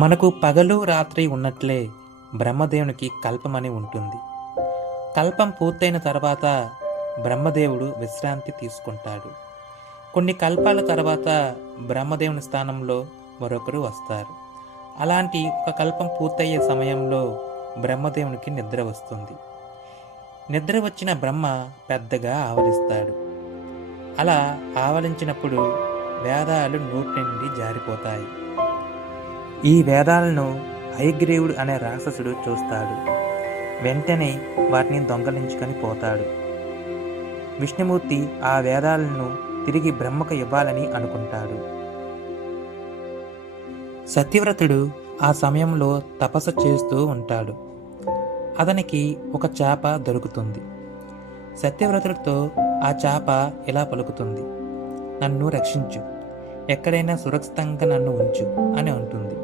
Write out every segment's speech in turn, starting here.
మనకు పగలు రాత్రి ఉన్నట్లే బ్రహ్మదేవునికి కల్పమని ఉంటుంది. కల్పం పూర్తయిన తర్వాత బ్రహ్మదేవుడు విశ్రాంతి తీసుకుంటాడు. కొన్ని కల్పాల తర్వాత బ్రహ్మదేవుని స్థానంలో మరొకరు వస్తారు. అలాంటి ఒక కల్పం పూర్తయ్యే సమయంలో బ్రహ్మదేవునికి నిద్ర వస్తుంది. నిద్ర వచ్చిన బ్రహ్మ పెద్దగా ఆవలిస్తాడు. అలా ఆవలించినప్పుడు వేదాలు నోటి నుండి జారిపోతాయి. ఈ వేదాలను హయగ్రీవుడు అనే రాక్షసుడు చూస్తాడు. వెంటనే వాటిని దొంగలించుకొని పోతాడు. విష్ణుమూర్తి ఆ వేదాలను తిరిగి బ్రహ్మకు ఇవ్వాలని అనుకుంటాడు. సత్యవ్రతుడు ఆ సమయంలో తపస్సు చేస్తూ ఉంటాడు. అతనికి ఒక చేప దొరుకుతుంది. సత్యవ్రతుడితో ఆ చేప ఇలా పలుకుతుంది, నన్ను రక్షించు, ఎక్కడైనా సురక్షితంగా నన్ను ఉంచు అని అంటుంది.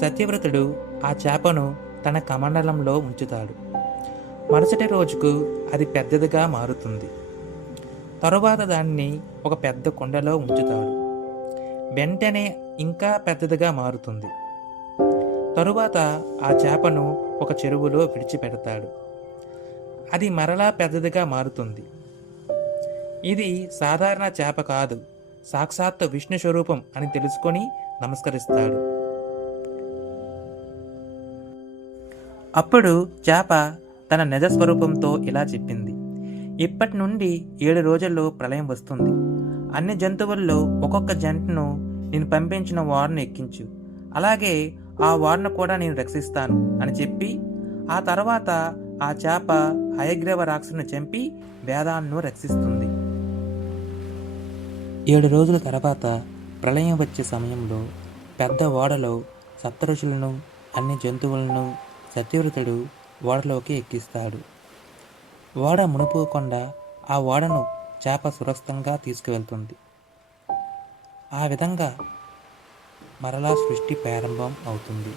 సత్యవ్రతుడు ఆ చేపను తన కమండలంలో ఉంచుతాడు. మరుసటి రోజుకు అది పెద్దదిగా మారుతుంది. తరువాత దాన్ని ఒక పెద్ద కుండలో ఉంచుతాడు. వెంటనే ఇంకా పెద్దదిగా మారుతుంది. తరువాత ఆ చేపను ఒక చెరువులో విడిచిపెడతాడు. అది మరలా పెద్దదిగా మారుతుంది. ఇది సాధారణ చేప కాదు, సాక్షాత్ విష్ణు స్వరూపం అని తెలుసుకొని నమస్కరిస్తాడు. అప్పుడు చేప తన నిజ స్వరూపంతో ఇలా చెప్పింది, ఇప్పటి నుండి 7 రోజుల్లో ప్రళయం వస్తుంది. అన్ని జంతువుల్లో ఒక్కొక్క జంటను నేను పంపించిన వారును ఎక్కించు, అలాగే ఆ వారును కూడా నేను రక్షిస్తాను అని చెప్పి ఆ తర్వాత ఆ చేప హయగ్రీవ రాక్షసుని చంపి వేదాలను రక్షిస్తుంది. 7 రోజుల తర్వాత ప్రళయం వచ్చే సమయంలో పెద్ద ఓడలో సప్తఋషులను అన్ని జంతువులను సత్యవ్రతుడు ఓడలోకి ఎక్కిస్తాడు. ఓడ మునిపోకుండా ఆ ఓడను చేప సురక్షితంగా తీసుకువెళ్తుంది. ఆ విధంగా మరలా సృష్టి ప్రారంభం అవుతుంది.